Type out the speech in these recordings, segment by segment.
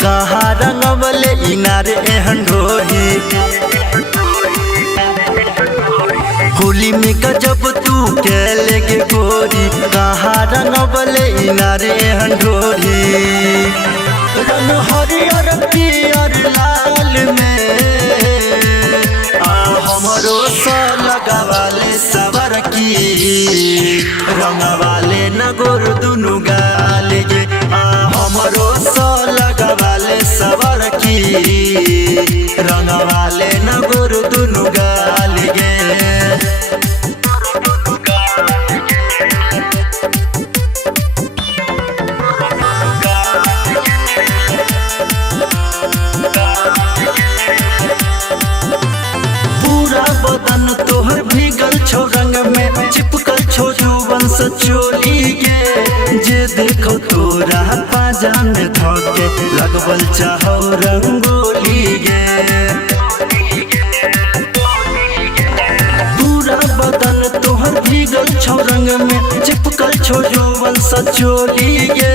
कहाँ रंगवले इनारे एहन ढोरी। होली में गजब तू के लेगे गोरी, कहाँ रंगवले इनारे एहन ढोरी। रंग हरियर पियर लाल में हमरो सा लगावाले सबर की, रंगवाले न गोर दुनु गाल गे। हमरो सा लगावाले सबर की, रंगवाले न गोर दुनु गाल गे। बदन तोहर भीगल छो रंग में, चिपकल छो जुबन से चोली गे। जे देखो तोरा पाजा में धोके, लगवल चाहो रंगोली गे। पूरा बदन तोहर भीगल छो रंग में, चिपकल छो जुबन से चोली गे।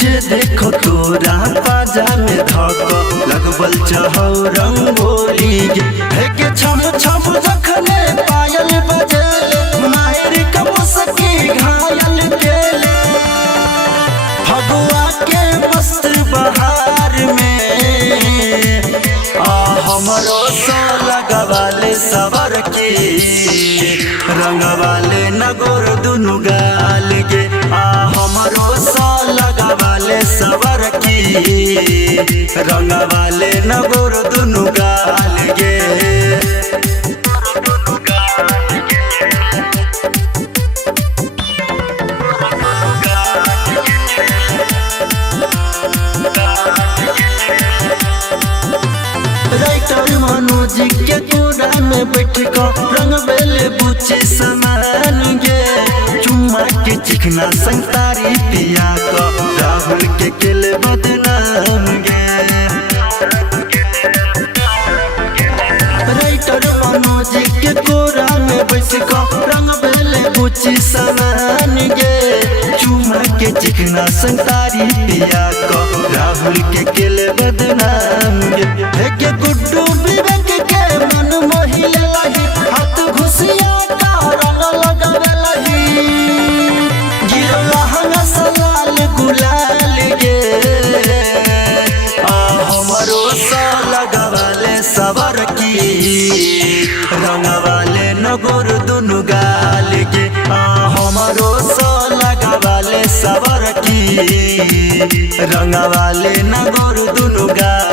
जे देखो तोरा पाजा में धोके, लगवल चाहो रंगोली गे। हे छम छम जखने पायल बजेले, मायर का मुस्की घायल केले। फगुआ के मस्त बहार में हमरो सा लगवाले सबर की, रंगवाले न गोर दुनु गाल गे। हमरो सा लगवाले सबर की, रंगवाले न गोर दुनु गाल गे। राइटर मनोज के कोरा में बैठ कर रंग बेले बुचे समान गे। चुम्मा के चिकना संतारी पिया को, राहुल के केले बदनाम गे। राइटर मनोज के कोरा में बैठ कर रंग बेले बुचे समान गे। चुम्मा के चिकना संतारी पिया को, राहुल के केले बदनाम गे। गुड्डू विवेक के मन मोहिले लही, हाथ घुसिया का रंग लगावे लही। गिरला हंग सलाल गुलाल गे। हमरो सा लगवाले सबर की, रंगवाले न गोर दुनु गाल गे। हमरो सा लगवाले सबर की, रंगवाले न गोर दुनु गाल।